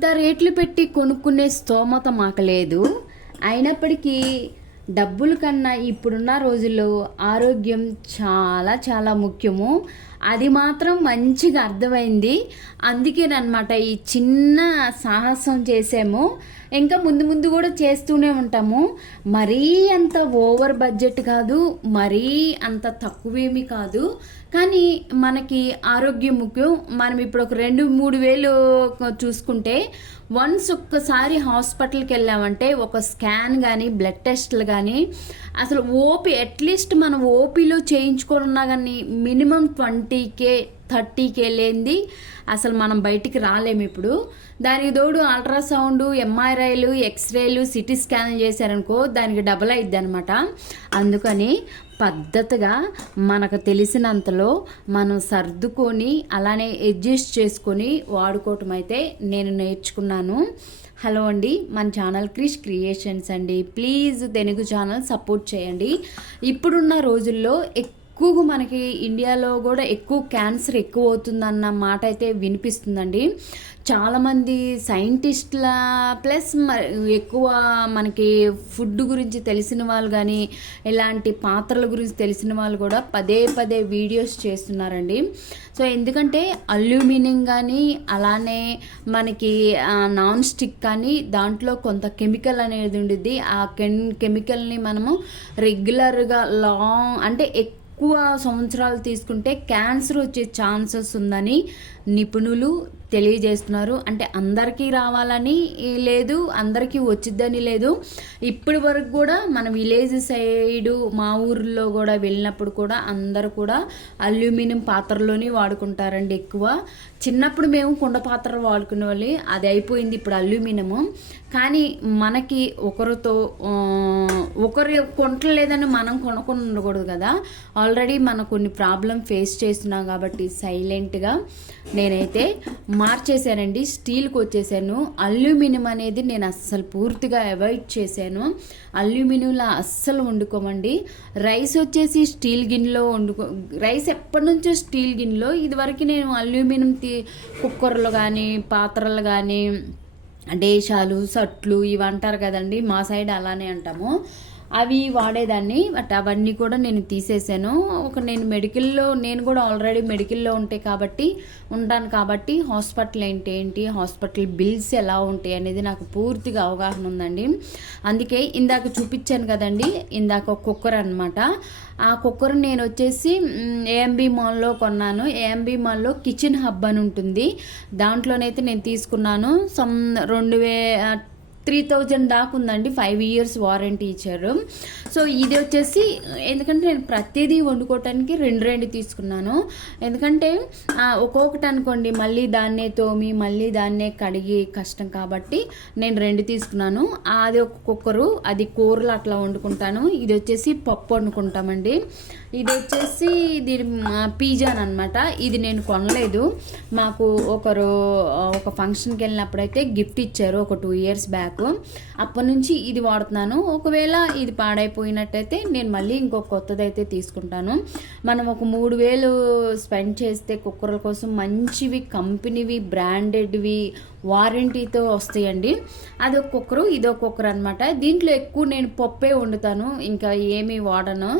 ఇంత రేట్లు పెట్టి కొనుక్కునే స్తోమత మాకు లేదు. అయినప్పటికీ డబ్బుల కన్నా ఇప్పుడున్న రోజుల్లో ఆరోగ్యం చాలా చాలా ముఖ్యము. అది మాత్రం మంచిగా అర్థమైంది. అందుకేనమాట ఈ చిన్న సాహసం చేసాము. ఇంకా ముందు ముందు కూడా చేస్తూనే ఉంటాము. మరీ అంత ఓవర్ బడ్జెట్ కాదు, మరీ అంత తక్కువేమీ కాదు. కానీ మనకి ఆరోగ్యం ముఖ్యం. మనం ఇప్పుడు ఒక 2-3 వేలు చూసుకుంటే వన్స్ ఒక్కసారి హాస్పిటల్కి వెళ్ళామంటే ఒక స్కాన్ కానీ బ్లడ్ టెస్ట్లు కానీ అసలు ఓపీ అట్లీస్ట్ మనం ఓపీలో చేయించుకోనున్నా కానీ మినిమం 20K 30K లేనిది అసలు మనం బయటికి రాలేము. ఇప్పుడు దానికి తోడు అల్ట్రాసౌండ్, ఎంఆర్ఐలు, ఎక్స్రేలు, సిటీ స్కాన్లు చేశారనుకో దానికి డబల్ అయిద్ది అనమాట. అందుకని పద్ధతిగా మనకు తెలిసినంతలో మనం సర్దుకొని అలానే అడ్జస్ట్ చేసుకొని వాడుకోవటం అయితే నేను నేర్చుకున్నాను. హలో అండి, మన ఛానల్ క్రిష్ క్రియేషన్స్ అండి. ప్లీజ్ తెలుగు ఛానల్ సపోర్ట్ చేయండి. ఇప్పుడున్న రోజుల్లో ఎక్కువగా మనకి ఇండియాలో కూడా ఎక్కువ క్యాన్సర్ ఎక్కువ అవుతుందన్న మాట అయితే వినిపిస్తుందండి. చాలామంది సైంటిస్టుల ప్లస్ ఎక్కువ మనకి ఫుడ్ గురించి తెలిసిన వాళ్ళు కానీ ఇలాంటి పాత్రల గురించి తెలిసిన వాళ్ళు కూడా పదే పదే వీడియోస్ చేస్తున్నారండి. సో ఎందుకంటే అల్యూమినియం కానీ అలానే మనకి నాన్ స్టిక్ కానీ దాంట్లో కొంత కెమికల్ అనేది ఉండిద్ది. ఆ కెమికల్ని మనము రెగ్యులర్గా అంటే ఎక్కువ సంవత్సరాలు తీసుకుంటే క్యాన్సర్ వచ్చే ఛాన్సెస్ ఉందని నిపుణులు తెలియజేస్తున్నారు. అంటే అందరికీ రావాలని లేదు, అందరికీ వచ్చిద్దని లేదు. ఇప్పటి వరకు కూడా మన విలేజ్ సైడు మా ఊర్లో కూడా వెళ్ళినప్పుడు కూడా అందరూ కూడా అల్యూమినియం పాత్రలోనే వాడుకుంటారండి ఎక్కువ. చిన్నప్పుడు మేము కుండ పాత్రలు వాడుకునే వాళ్ళు, అది అయిపోయింది ఇప్పుడు అల్యూమినియము. కానీ మనకి ఒకరు కొనట్లేదని మనం కొనుక్కొని ఉండకూడదు కదా. ఆల్రెడీ మనం కొన్ని ప్రాబ్లం ఫేస్ చేస్తున్నాం కాబట్టి సైలెంట్గా నేనైతే మార్చేశానండి, స్టీల్కి వచ్చేసాను. అల్యూమినియం అనేది నేను అస్సలు పూర్తిగా అవాయిడ్ చేశాను. అల్యూమినియంలో అస్సలు వండుకోమండి. రైస్ వచ్చేసి స్టీల్ గిన్నెలో రైస్ ఎప్పటి నుంచో స్టీల్ గిన్నెలో. ఇదివరకు నేను అల్యూమినియం కుక్కర్లు కానీ పాత్రలు కానీ డేషాలు సట్లు ఇవి అంటారు కదండి, మా సైడ్ అలానే అంటాము, అవి వాడేదాన్ని. బట్ అవన్నీ కూడా నేను తీసేసాను. నేను కూడా ఆల్రెడీ మెడికల్లో ఉంటాను కాబట్టి హాస్పిటల్ ఏంటి హాస్పిటల్ బిల్స్ ఎలా ఉంటాయి అనేది నాకు పూర్తిగా అవగాహన ఉందండి. అందుకే ఇందాక చూపించాను కదండి, ఇందాక కుక్కర్ అనమాట. ఆ కుక్కర్ నేను వచ్చేసి ఏఎంబి మాల్లో కొన్నాను. ఏఎంబి మాల్లో కిచెన్ హబ్ అని ఉంటుంది, దాంట్లోనైతే నేను తీసుకున్నాను. 3000 దాకా ఉందండి. 5 years వారంటీ ఇచ్చారు. సో ఇది వచ్చేసి ఎందుకంటే నేను ప్రతిదీ వండుకోవటానికి 2 తీసుకున్నాను. ఎందుకంటే ఒక్కొక్కటి అనుకోండి మళ్ళీ దాన్నే తోమి మళ్ళీ దాన్నే కడిగి కష్టం కాబట్టి నేను 2 తీసుకున్నాను. అది ఒక కుక్కరు, అది కూరలు అట్లా వండుకుంటాను. ఇది వచ్చేసి పప్పు వండుకుంటామండి. ఇది వచ్చేసి పిజ్జా అనమాట. ఇది నేను కొనలేదు, మాకు ఒక ఫంక్షన్కి వెళ్ళినప్పుడైతే గిఫ్ట్ ఇచ్చారు ఒక 2 years బ్యాక్. అప్పటి నుంచి ఇది వాడుతున్నాను. ఒకవేళ ఇది పాడైపోయినట్టయితే నేను మళ్ళీ ఇంకొక కొత్తదైతే తీసుకుంటాను. మనం ఒక 3000 స్పెండ్ చేస్తే కుక్కర్ల కోసం మంచివి కంపెనీవి బ్రాండెడ్వి వారంటీతో వస్తాయండి. అదొక కుక్కరు, ఇదొక కుక్కర్ అనమాట. దీంట్లో ఎక్కువ నేను పప్పే వండుతాను, ఇంకా ఏమీ వాడను.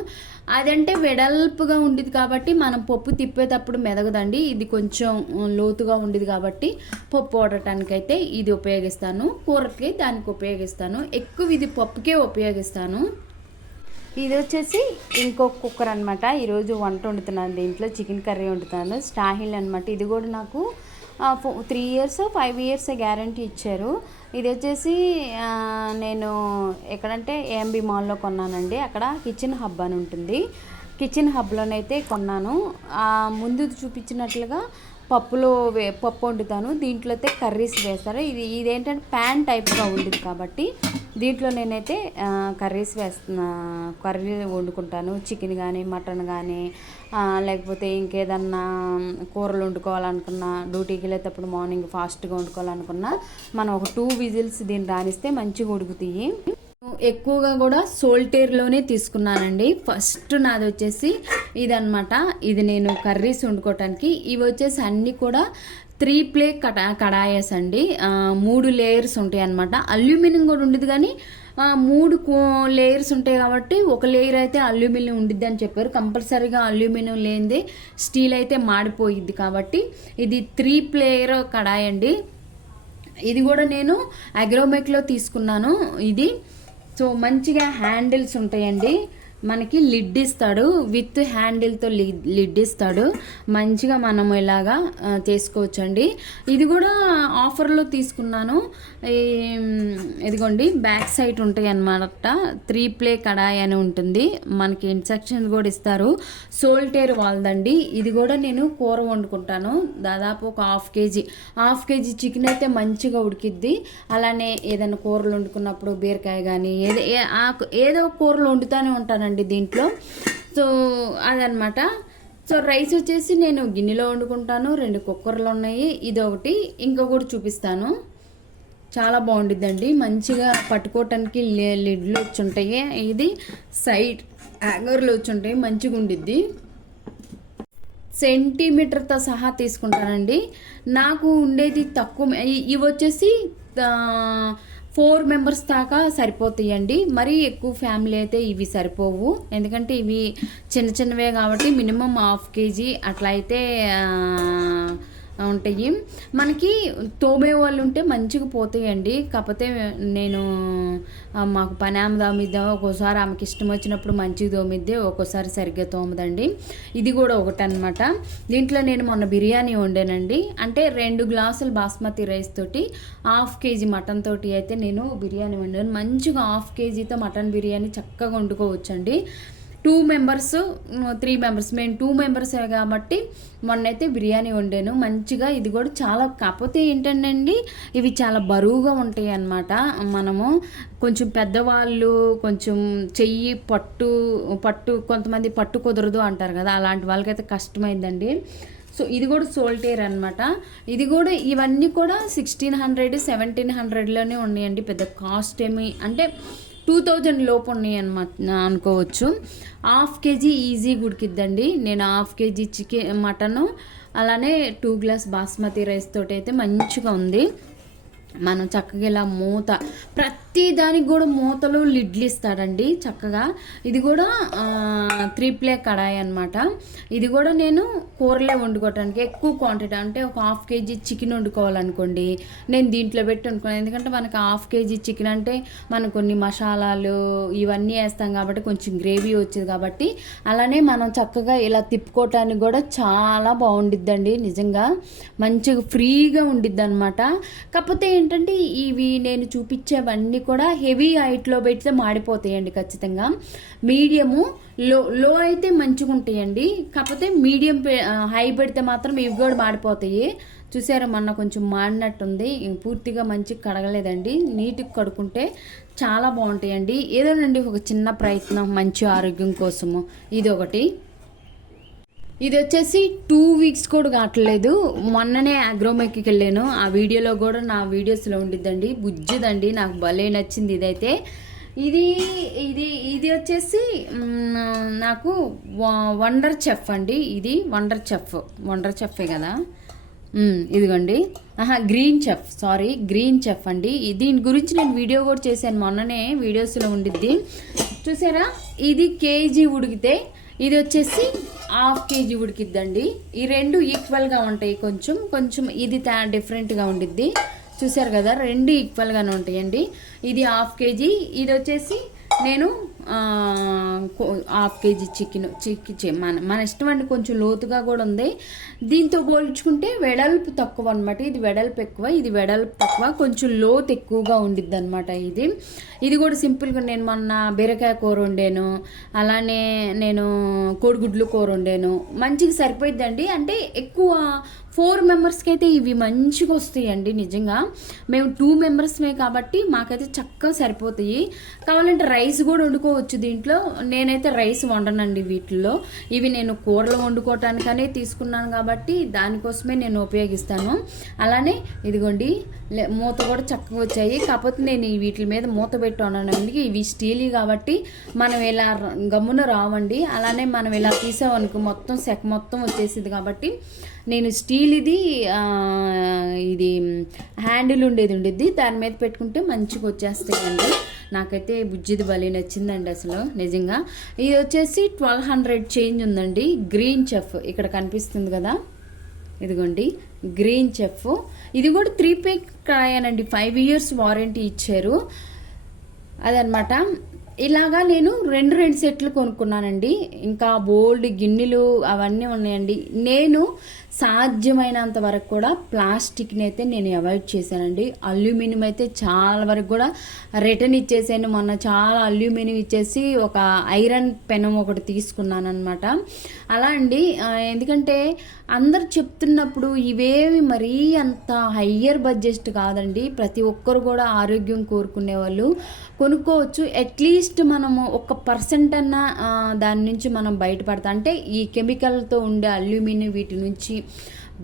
అదంటే వెడల్పుగా ఉండేది కాబట్టి మనం పప్పు తిప్పేటప్పుడు మెదగదండి. ఇది కొంచెం లోతుగా ఉండేది కాబట్టి పప్పు వాడటానికైతే ఇది ఉపయోగిస్తాను, కూరకి దానికి ఉపయోగిస్తాను. ఎక్కువ ఇది పప్పుకే ఉపయోగిస్తాను. ఇది వచ్చేసి ఇంకొక కుక్కర్ అనమాట. ఈరోజు వంట వండుతున్నాను, దీంట్లో చికెన్ కర్రీ వండుతాను. స్టాహిల్ అనమాట. ఇది కూడా నాకు 3 years 5 years గ్యారంటీ ఇచ్చారు. ఇది వచ్చేసి నేను ఎక్కడంటే ఏఎంబి మాల్లో కొన్నానండి. అక్కడ కిచెన్ హబ్ అని ఉంటుంది, కిచెన్ హబ్లోనైతే కొన్నాను. ముందు చూపించినట్లుగా పప్పు వండుతాను. దీంట్లో అయితే కర్రీస్ వేస్తారు. ఇదేంటంటే ప్యాన్ టైప్గా ఉండేది కాబట్టి దీంట్లో నేనైతే కర్రీ వండుకుంటాను. చికెన్ కానీ మటన్ కానీ లేకపోతే ఇంకేదన్నా కూరలు వండుకోవాలనుకున్నా, డ్యూటీకి వెళ్ళేటప్పుడు మార్నింగ్ ఫాస్ట్గా వండుకోవాలనుకున్నా మనం ఒక 2 whistles దీన్ని రానిస్తే మంచిగా ఉడుకుతాయి. ఎక్కువగా కూడా సోల్టేర్లోనే తీసుకున్నానండి. ఫస్ట్ నాది వచ్చేసి ఇదనమాట. ఇది నేను కర్రీస్ వండుకోవటానికి. ఇవి వచ్చేసి అన్నీ కూడా 3 ప్లే కడాయస్ అండి. 3 లేయర్స్ ఉంటాయి అన్నమాట. అల్యూమినియం కూడా ఉండదు కానీ 3 లేయర్స్ ఉంటాయి కాబట్టి ఒక లేయర్ అయితే అల్యూమినియం ఉండిద్ది అని చెప్పారు. కంపల్సరీగా అల్యూమినియం లేనిదే స్టీల్ అయితే మాడిపోయిద్ది కాబట్టి ఇది 3 ప్లేయర్ కడాయి అండి. ఇది కూడా నేను అగ్రోమెక్లో తీసుకున్నాను ఇది. సో మంచిగా హ్యాండిల్స్ ఉంటాయండి. మనకి లిడ్ ఇస్తాడు, విత్ హ్యాండిల్తో లిడ్ ఇస్తాడు. మంచిగా మనం ఇలాగా చేసుకోవచ్చండి. ఇది కూడా ఆఫర్లో తీసుకున్నాను. ఇదిగోండి బ్యాక్ సైడ్ ఉంటాయి అన్నమాట. 3 ప్లే కడాయి అని ఉంటుంది. మనకి ఇన్స్ట్రక్షన్స్ కూడా ఇస్తారు. సోల్టేర్ వాళ్ళదండి. ఇది కూడా నేను కూర వండుకుంటాను. దాదాపు ఒక హాఫ్ కేజీ చికెన్ అయితే మంచిగా ఉడికిద్ది. అలానే ఏదైనా కూరలు వండుకున్నప్పుడు బీరకాయ కానీ ఏదో కూరలు వండుతూనే ఉంటాను దీంట్లో. సో అదనమాట. సో రైస్ వచ్చేసి నేను గిన్నెలో వండుకుంటాను. 2 కుక్కర్లు ఉన్నాయి. ఇది ఒకటి, ఇంకొకటి చూపిస్తాను. చాలా బాగుండిద్దండి. మంచిగా పట్టుకోవటానికి లిడ్లు వచ్చి ఉంటాయి. ఇది సైడ్ హ్యాంగర్లు వచ్చి ఉంటాయి. మంచిగా ఉండిద్ది. సెంటీమీటర్తో సహా తీసుకుంటానండి. నాకు ఉండేది తక్కువ. ఇవి వచ్చేసి 4 మెంబర్స్ దాకా సరిపోతాయండి. మరీ ఎక్కువ ఫ్యామిలీ అయితే ఇవి సరిపోవు. ఎందుకంటే ఇవి చిన్నవే కాబట్టి మినిమం హాఫ్ కేజీ అట్లా అయితే ఉంటాయి. మనకి తోమే వాళ్ళు ఉంటే మంచిగా పోతాయండి. కాకపోతే నేను మాకు పని ఆమె దోమిద్దాం, ఒక్కోసారి ఆమెకి ఇష్టం వచ్చినప్పుడు మంచిగా తోమిద్దే, ఒక్కోసారి సరిగ్గా తోమదండి. ఇది కూడా ఒకటి అనమాట. దీంట్లో నేను మొన్న బిర్యానీ వండానండి. అంటే 2 గ్లాసులు బాస్మతి రైస్ తోటి హాఫ్ కేజీ మటన్ తోటి అయితే నేను బిర్యానీ వండాను. మంచిగా హాఫ్ కేజీతో మటన్ బిర్యానీ చక్కగా వండుకోవచ్చండి. 2 మెంబర్స్ 3 మెంబర్స్, మేము 2 మెంబర్సే కాబట్టి మొన్నైతే బిర్యానీ వండాను మంచిగా. ఇది కూడా చాలా, కాకపోతే ఏంటంటే ఇవి చాలా బరువుగా ఉంటాయి అన్నమాట. మనము కొంచెం పెద్దవాళ్ళు కొంచెం చెయ్యి పట్టు కొంతమంది పట్టు కుదరదు అంటారు కదా, అలాంటి వాళ్ళకైతే కష్టమైందండి. సో ఇది కూడా సోల్టేర్ అనమాట. ఇది కూడా ఇవన్నీ కూడా 1600 1700లోనే ఉన్నాయండి. పెద్ద కాస్ట్ ఏమి అంటే 2000 లోపు ఉన్నాయి అన్నమాట అనుకోవచ్చు. హాఫ్ కేజీ ఈజీ ఉడికిద్దండి. నేను హాఫ్ కేజీ చికెన్ మటను అలానే 2 గ్లాస్ బాస్మతి రైస్ తోటి అయితే మంచిగా ఉంది. మనం చక్కగా ఇలా ప్రతి దానికి కూడా మూతలు లిడ్లు ఇస్తాడండి చక్కగా. ఇది కూడా 3 ప్లే కడాయి అనమాట. ఇది కూడా నేను కూరలే వండుకోవటానికి ఎక్కువ క్వాంటిటీ, అంటే ఒక హాఫ్ కేజీ చికెన్ వండుకోవాలనుకోండి నేను దీంట్లో పెట్టి వండుకున్నాను. ఎందుకంటే మనకు హాఫ్ కేజీ చికెన్ అంటే మనం కొన్ని మసాలాలు ఇవన్నీ వేస్తాం కాబట్టి కొంచెం గ్రేవీ వచ్చేది కాబట్టి, అలానే మనం చక్కగా ఇలా తిప్పుకోవటానికి కూడా చాలా బాగుండిద్దండి. నిజంగా మంచిగా ఫ్రీగా ఉండిద్ది అనమాట. కాకపోతే ఏంటంటే ఇవి నేను చూపించేవన్నీ కూడా హెవీ హైట్లో పెడితే మాడిపోతాయండి ఖచ్చితంగా. మీడియము లో అయితే మంచిగా ఉంటాయండి. కాకపోతే మీడియం హై పెడితే మాత్రం ఇవి కూడా మాడిపోతాయి. చూసారా, మొన్న కొంచెం మాడినట్టుంది. పూర్తిగా మంచిగా కడగలేదండి. నీట్గా కడుక్కుంటే చాలా బాగుంటాయండి. ఏదోనండి ఒక చిన్న ప్రయత్నం మంచి ఆరోగ్యం కోసము. ఇది ఒకటి. ఇది వచ్చేసి 2 వీక్స్ కూడా కావట్లేదు. మొన్ననే అగ్రోమెక్కి వెళ్ళాను. ఆ వీడియోలో కూడా నా వీడియోస్లో ఉండిద్దండి. బుజ్జిదండి, నాకు భలే నచ్చింది ఇదైతే. ఇది ఇది ఇది వచ్చేసి నాకు వండర్ చెఫ్ అండి. ఇది వండర్ చెఫే కదా. ఇదిగోండి, గ్రీన్ చెఫ్ అండి. దీని గురించి నేను వీడియో కూడా చేశాను మొన్ననే, వీడియోస్లో ఉండిద్ది చూసారా. ఇది కేజీ ఉడికితే ఇది వచ్చేసి హాఫ్ కేజీ ఉడికిద్దండి. ఈ 2 ఈక్వల్గా ఉంటాయి. కొంచెం ఇది డిఫరెంట్గా ఉండిద్ది. చూసారు కదా, 2 ఈక్వల్గానే ఉంటాయండి. ఇది హాఫ్ కేజీ, ఇది వచ్చేసి నేను హాఫ్ కేజీ చికెన్ మన ఇష్టం అండి. కొంచెం లోతుగా కూడా ఉంది. దీంతో పోల్చుకుంటే వెడల్పు తక్కువ అనమాట. ఇది వెడల్పు ఎక్కువ, ఇది వెడల్పు తక్కువ, కొంచెం లోతు ఎక్కువగా ఉండిద్ది అనమాట. ఇది కూడా సింపుల్గా నేను మొన్న బీరకాయ కూర వండాను, అలానే నేను కోడిగుడ్లు కూర వండాను. మంచిగా సరిపోయిద్దండి. అంటే ఎక్కువ 4 మెంబర్స్కి అయితే ఇవి మంచిగా వస్తాయండి. నిజంగా మేము 2 మెంబర్స్మే కాబట్టి మాకైతే చక్కగా సరిపోతాయి. కావాలంటే రైస్ కూడా వండుకోవచ్చు దీంట్లో. నేనైతే రైస్ వండనండి వీటిల్లో. ఇవి నేను కూరలు వండుకోవటానికనే తీసుకున్నాను కాబట్టి దానికోసమే నేను ఉపయోగిస్తాను. అలానే ఇదిగోండి, మూత కూడా చక్కగా వచ్చాయి. కాకపోతే నేను వీటి మీద మూత పెట్టి వండనండి. ఇవి స్టీల్ కాబట్టి మనం ఇలా గమ్మున రావండి. అలానే మనం ఇలా తీసామనుకో మొత్తం సెక మొత్తం వచ్చేసింది కాబట్టి నేను స్టీల్ ఇది హ్యాండిల్ ఉండిద్ది, దాని మీద పెట్టుకుంటే మంచిగా వచ్చేస్తాయండి. నాకైతే బుజ్జిది భలే నచ్చిందండి అసలు నిజంగా. ఇది వచ్చేసి 1200 చేంజ్ ఉందండి. గ్రీన్ చెఫ్ ఇక్కడ కనిపిస్తుంది కదా, ఇదిగోండి గ్రీన్ చెఫ్. ఇది కూడా 3 పేక్ కాయనండి, 5 years వారంటీ ఇచ్చారు అదనమాట. ఇలాగా నేను రెండు సెట్లు కొనుక్కున్నానండి. ఇంకా బోల్డ్ గిన్నెలు అవన్నీ ఉన్నాయండి. నేను సాధ్యమైనంత వరకు కూడా ప్లాస్టిక్ని అయితే నేను అవాయిడ్ చేశానండి. అల్యూమినియం అయితే చాలా వరకు కూడా రిటర్న్ ఇచ్చేసాను. మొన్న చాలా అల్యూమినియం ఇచ్చేసి ఒక ఐరన్ పెనం ఒకటి తీసుకున్నాను అనమాట. అలా అండి, ఎందుకంటే అందరు చెప్తున్నప్పుడు ఇవేమి మరీ అంత హయ్యర్ బడ్జెట్ కాదండి. ప్రతి ఒక్కరు కూడా ఆరోగ్యం కోరుకునే వాళ్ళు కొనుక్కోవచ్చు. అట్లీస్ట్ మనము 1% అన్నా దాని నుంచి మనం బయటపడతాం. అంటే ఈ కెమికల్తో ఉండే అల్యూమినియం వీటి నుంచి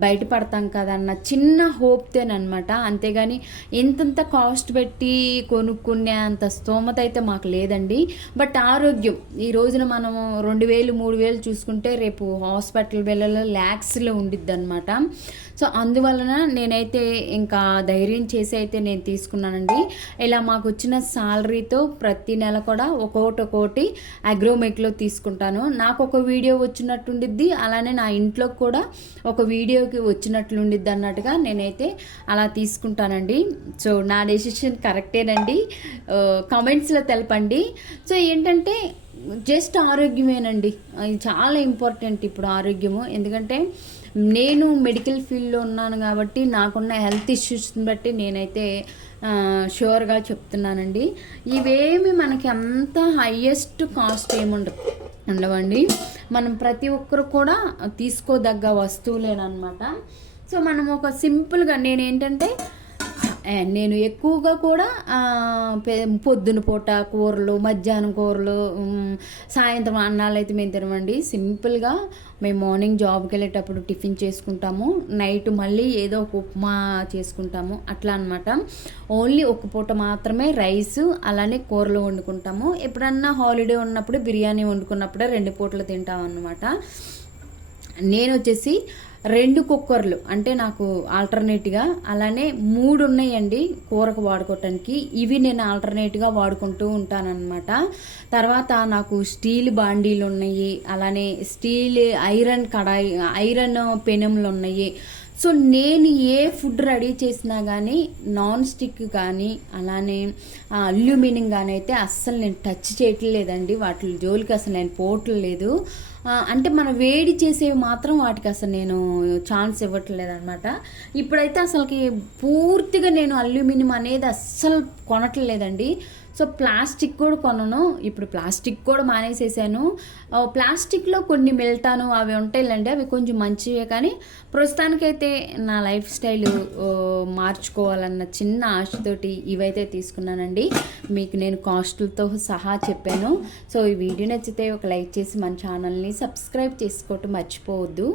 బయటపడతాం కదన్న చిన్న హోప్తేనమాట. అంతేగాని ఇంతంత కాస్ట్ పెట్టి కొనుక్కునే అంత స్తోమత అయితే మాకు లేదండి. బట్ ఆరోగ్యం ఈ రోజున మనము 2000 3000 చూసుకుంటే రేపు హాస్పిటల్ బిల్లలో ల్యాక్స్లో ఉండిద్ది అనమాట. సో అందువలన నేనైతే ఇంకా ధైర్యం చేసి అయితే నేను తీసుకున్నానండి. ఇలా మాకు వచ్చిన సాలరీతో ప్రతి నెల కూడా ఒక్కొక్కటి అగ్రోమెక్లో తీసుకుంటాను. నాకు ఒక వీడియో వచ్చినట్టుండిద్ది, అలానే నా ఇంట్లో కూడా ఒక వీడియోకి వచ్చినట్లుండిద్ది అన్నట్టుగా నేనైతే అలా తీసుకుంటానండి. సో నా డెసిషన్ కరెక్టేనండి, కామెంట్స్లో తెలపండి. సో ఏంటంటే జస్ట్ ఆరోగ్యమేనండి, చాలా ఇంపార్టెంట్ ఇప్పుడు ఆరోగ్యము. ఎందుకంటే నేను మెడికల్ ఫీల్డ్లో ఉన్నాను కాబట్టి నాకున్న హెల్త్ ఇష్యూస్ని బట్టి నేనైతే షూర్గా చెప్తున్నానండి. ఇవేమి మనకి అంత హయ్యెస్ట్ కాస్ట్ ఉండవండి. మనం ప్రతి ఒక్కరు కూడా తీసుకోదగ్గ వస్తువులేనమాట. సో మనం ఒక సింపుల్గా నేను ఎక్కువగా కూడా పొద్దున పూట కూరలు, మధ్యాహ్నం కూరలు, సాయంత్రం అన్నాలు అయితే మేము తినమండి. సింపుల్గా మేము మార్నింగ్ జాబ్కి వెళ్ళేటప్పుడు టిఫిన్ చేసుకుంటాము, నైట్ మళ్ళీ ఏదో ఒక ఉప్మా చేసుకుంటాము, అట్లా అనమాట. ఓన్లీ ఒక పూట మాత్రమే రైస్ అలానే కూరలు వండుకుంటాము. ఎప్పుడన్నా హాలిడే ఉన్నప్పుడు బిర్యానీ వండుకున్నప్పుడే 2 పూటలు తింటాం అన్నమాట. నేను వచ్చేసి 2 కుక్కర్లు అంటే నాకు ఆల్టర్నేట్గా, అలానే 3 ఉన్నాయండి కూరకు వాడుకోవటానికి. ఇవి నేను ఆల్టర్నేట్గా వాడుకుంటూ ఉంటానన్నమాట. తర్వాత నాకు స్టీల్ బాండీలు ఉన్నాయి, అలానే స్టీల్ ఐరన్ పెనములు ఉన్నాయి. సో నేను ఏ ఫుడ్ రెడీ చేసినా కానీ నాన్ స్టిక్ కానీ అలానే అల్యూమినియం కానీ అయితే అస్సలు నేను టచ్ చేయట్లేదండి. వాటి జోలికి అసలు నేను పోవట్లేదు. అంటే మనం వేడి చేసేవి మాత్రం వాటికి అసలు నేను ఛాన్స్ ఇవ్వట్లేదు అనమాట. ఇప్పుడైతే అసలుకి పూర్తిగా నేను అల్యూమినియం అనేది అస్సలు కొనట్లేదండి. సో ప్లాస్టిక్ కూడా కొనను. ఇప్పుడు ప్లాస్టిక్ కూడా మానేసేసాను. ప్లాస్టిక్లో కొన్ని మెల్టాను అవి ఉంటాయిలండి, అవి కొంచెం మంచివే. కానీ ప్రస్తుతానికైతే నా లైఫ్ స్టైల్ మార్చుకోవాలన్న చిన్న ఆశతోటి ఇవైతే తీసుకున్నానండి. మీకు నేను కాస్ట్లతో సహా చెప్పాను. సో ఈ వీడియో నచ్చితే ఒక లైక్ చేసి మన ఛానల్ని సబ్స్క్రైబ్ చేసుకోవటం మర్చిపోవద్దు.